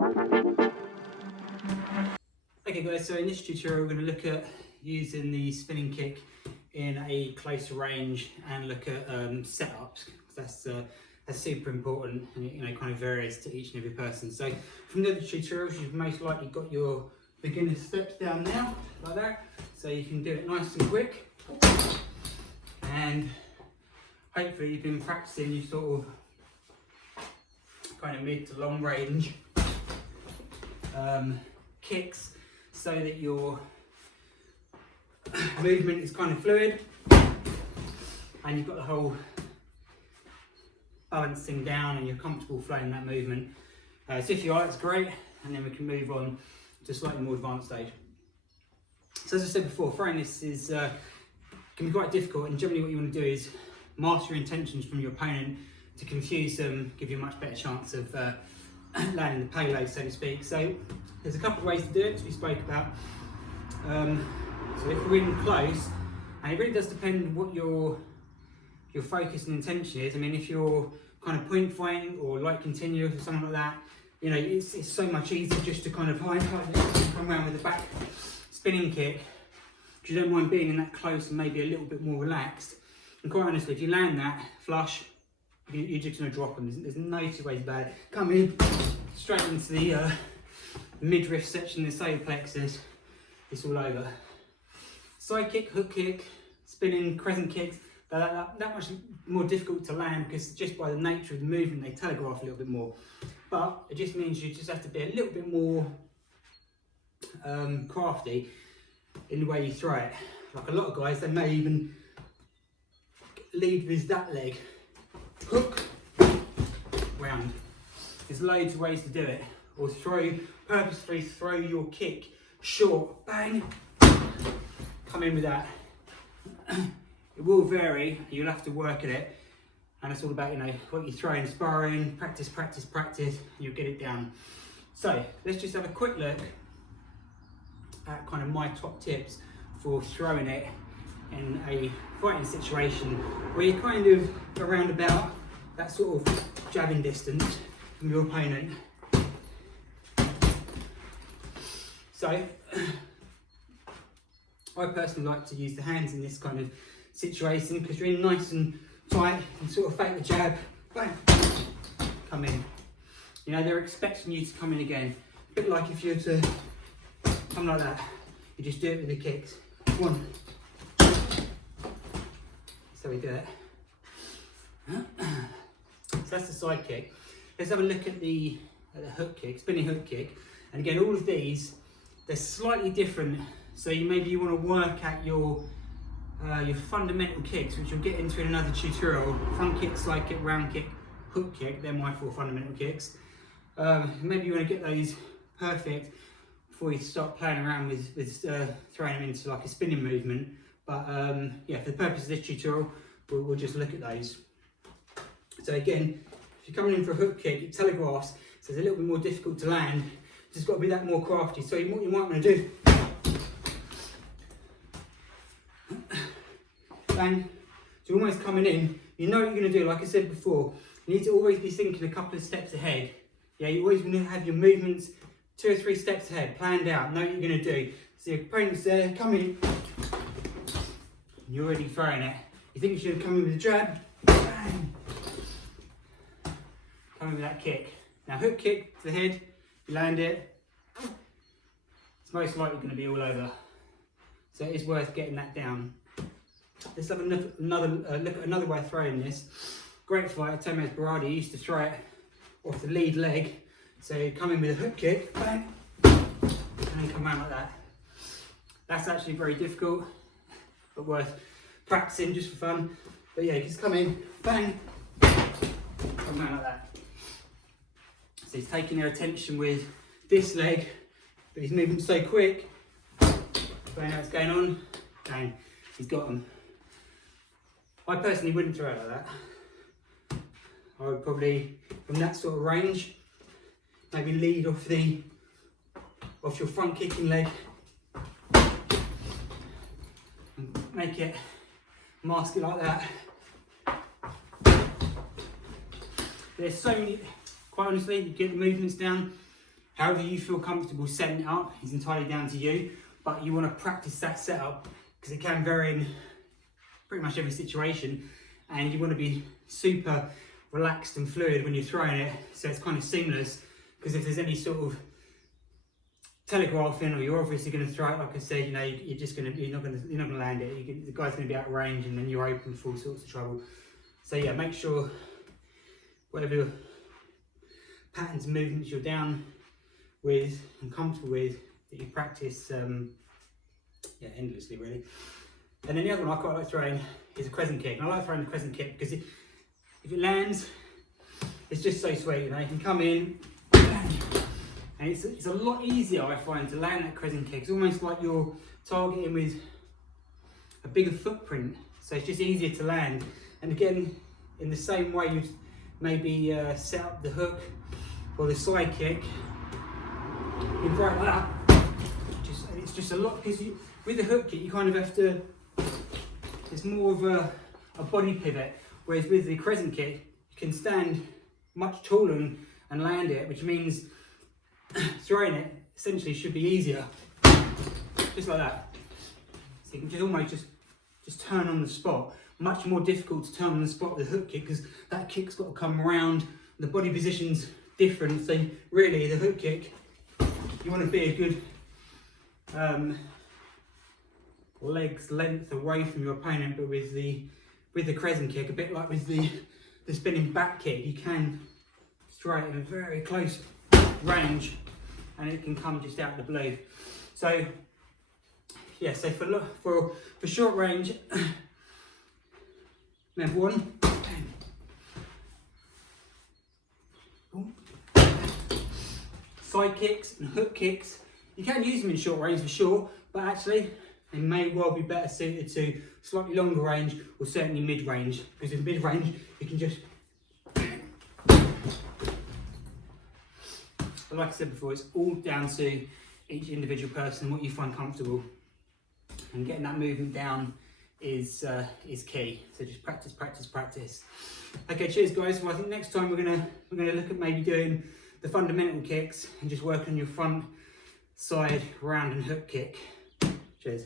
Okay guys, so in this tutorial we're going to look at using the spinning kick in a closer range and look at setups. That's super important, and it kind of varies to each and every person. So from the other tutorials you've most likely got your beginner steps down now, like that, so you can do it nice and quick, and hopefully you've been practicing your sort of kind of mid to long range kicks, so that your movement is kind of fluid and you've got the whole balancing down and you're comfortable flowing that movement. So if you are, it's great, and then we can move on to a slightly more advanced stage. So as I said before, throwing this can be quite difficult, and generally what you want to do is master your intentions from your opponent to confuse them, give you a much better chance of landing the payload, so to speak. So there's a couple of ways to do it, as we spoke about. So if we're in close, and it really does depend on what your focus and intention is. I mean, if you're kind of point fighting or light continuous or something like that, you know, it's so much easier just to kind of hide and come around with the back spinning kick, because you don't mind being in that close and maybe a little bit more relaxed. And quite honestly, if you land that flush, you're just going to drop them. There's no two ways about it. Come in straight into the midriff section of the solar plexus. It's all over. Side kick, hook kick, spinning, crescent kicks, that much more difficult to land, because just by the nature of the movement they telegraph a little bit more. But it just means you just have to be a little bit more crafty in the way you throw it. Like a lot of guys, they may even lead with that leg. Hook, round. There's loads of ways to do it. Or purposefully throw your kick short, bang, come in with that. It will vary, you'll have to work at it, and it's all about, you know, what you throw in sparring, practice, and you'll get it down. So let's just have a quick look at kind of my top tips for throwing it in a fighting situation where you're kind of around about that sort of jabbing distance from your opponent. So I personally like to use the hands in this kind of situation, because you're in nice and tight and sort of fake the jab, bang, come in. You know, they're expecting you to come in again. A bit like if you were to come like that, you just do it with the kicks. One. So we do it. So that's the side kick. Let's have a look at the hook kick, spinning hook kick. And again, all of these, they're slightly different. So maybe you want to work at your fundamental kicks, which we'll get into in another tutorial. Front kick, side kick, round kick, hook kick. They're my 4 fundamental kicks. Maybe you want to get those perfect before you start playing around with throwing them into like a spinning movement. But yeah, for the purpose of this tutorial, we'll just look at those. So again, if you're coming in for a hook kick, it telegraphs, so it's a little bit more difficult to land. It's just got to be that more crafty. So what you might want to do, bang. So you're almost coming in, you know what you're going to do. Like I said before, you need to always be thinking a couple of steps ahead. Yeah, you always want to have your movements 2 or 3 steps ahead, planned out, know what you're going to do. So your opponent's there, come in, you're already throwing it. You think you should come in with a jab, bang, come in with that kick. Now hook kick to the head, you land it, it's most likely going to be all over. So it is worth getting that down. Let's have another look at another way of throwing this. Great fighter, Tomás Baradi, used to throw it off the lead leg. So you come in with a hook kick, bang, and then come around like that. That's actually very difficult, but worth practicing just for fun. But yeah, just come in, bang, come around like that. So he's taking their attention with this leg, but he's moving so quick. Bang, what's going on? Bang, he's got them. I personally wouldn't throw it like that. I would probably, from that sort of range, maybe lead off your front kicking leg and make it, mask it like that. There's so many, quite honestly, you get the movements down, However you feel comfortable setting it up is entirely down to you, but you want to practice that setup because it can vary in pretty much every situation, and you want to be super relaxed and fluid when you're throwing it, so it's kind of seamless. Because if there's any sort of telegraphing, or you're obviously going to throw it, like I said, you know, you're not going to land it. The guy's going to be out of range, and then you're open for all sorts of trouble. So yeah, make sure whatever patterns and movements you're down with and comfortable with, that you practice endlessly really. And then the other one I quite like throwing is a crescent kick. And I like throwing the crescent kick because if it lands, it's just so sweet. You know, you can come in, and it's a lot easier, I find, to land that crescent kick. It's almost like you're targeting with a bigger footprint, so it's just easier to land. And again, in the same way you'd maybe set up the hook or the side kick, you throw it like that. It's just a lot, because with the hook kick you kind of have to, it's more of a body pivot, whereas with the crescent kick you can stand much taller and land it, which means throwing it essentially should be easier, just like that. So you can just almost just turn on the spot. Much more difficult to turn on the spot with the hook kick, because that kick's got to come around, the body position's different. So really the hook kick, you want to be a good legs length away from your opponent, but with the crescent kick, a bit like with the spinning back kick, you can throw it in a very close range and it can come just out of the blue. So yeah, so for short range, remember one, side kicks and hook kicks. You can use them in short range for sure, but actually they may well be better suited to slightly longer range, or certainly mid range, because in mid range you can just, but like I said before, it's all down to each individual person, what you find comfortable, and getting that movement down is key. So just practice, practice, practice. Okay, cheers guys. Well, I think next time we're gonna look at maybe doing the fundamental kicks and just work on your front, side, round and hook kick. Cheers.